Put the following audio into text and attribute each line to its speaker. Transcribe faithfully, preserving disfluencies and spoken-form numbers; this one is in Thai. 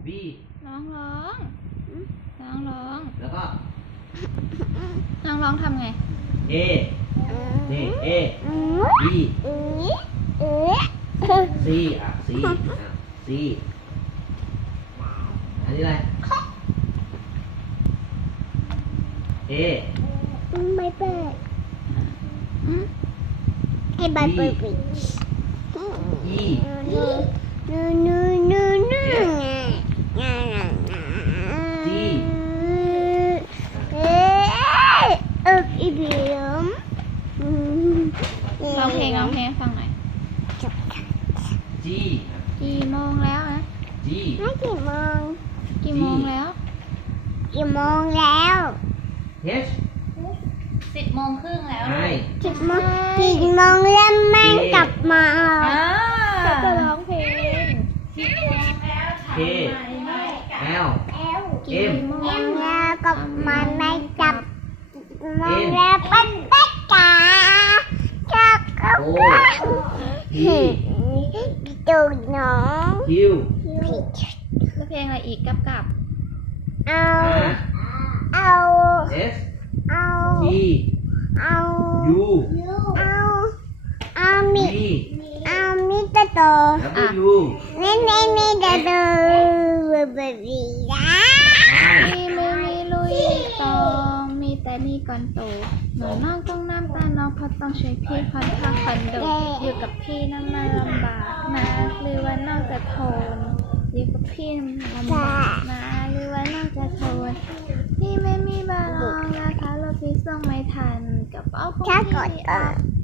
Speaker 1: B
Speaker 2: น้องร้องน้องร้อง
Speaker 1: แล้วก็
Speaker 2: น้องร้องทำไง
Speaker 1: A นี่ A B C อ่ะ C อ่ะ C อันนี้อะไร A
Speaker 3: ไม่เปิด
Speaker 2: อืม
Speaker 3: ไอ้ใบเปิดปิด
Speaker 1: E
Speaker 3: นูนูนูนูนู
Speaker 1: G
Speaker 3: เอ๊ะเอิบอีเบียม
Speaker 2: ร้องเพลงร้องเพลงให้ฟังหน่อย
Speaker 1: G
Speaker 2: กี่โมงแล้วนะ
Speaker 1: G
Speaker 3: ไม่กี่โมง
Speaker 2: กี่โมงแล้ว
Speaker 3: กี่โมงแล้ว
Speaker 1: H
Speaker 2: สิบโมงครึ่งแล้ว
Speaker 1: I
Speaker 3: กี่โมงกี่โมงแล้วแม่กลับมา
Speaker 2: อ่าจะร้องเพลง
Speaker 1: K L
Speaker 2: กี่โมง
Speaker 3: เอ็มแล้วกลับมาแม่กลับโมงแล้วเป็นเด็กจ๋าจะกลับ
Speaker 1: O
Speaker 3: มา
Speaker 1: P
Speaker 3: ตูน้อง
Speaker 1: Q
Speaker 2: แล้วเพลงอะไรอีกกับกับ
Speaker 3: เอา
Speaker 1: R
Speaker 3: เอา
Speaker 1: S
Speaker 3: เอา
Speaker 1: T
Speaker 3: เอา
Speaker 1: U
Speaker 3: เอาเอามี
Speaker 1: V
Speaker 3: เอามีตะโต
Speaker 1: W
Speaker 3: นี่นี่นี่ตะโตเบบีนะ
Speaker 1: I
Speaker 2: มีมือมีลุยตองมีแต่นี่ก่อนโตหนูน้องต้องน้ำตาน้องเพราะต้องช่วยพี่พันผ้าพันโดอยู่กับพี่นั่นมาลำบากนะหรือว่าน้องจะทนอยู่กับพี่ลำบากนะหรือว่าน้องจะทนพี่ไม่มีบาลองนะคะรถพี่ส่งไม่ทันกับเอาของ
Speaker 3: ถ้ากด
Speaker 2: พี่
Speaker 3: เอ
Speaker 2: ออ
Speaker 3: อก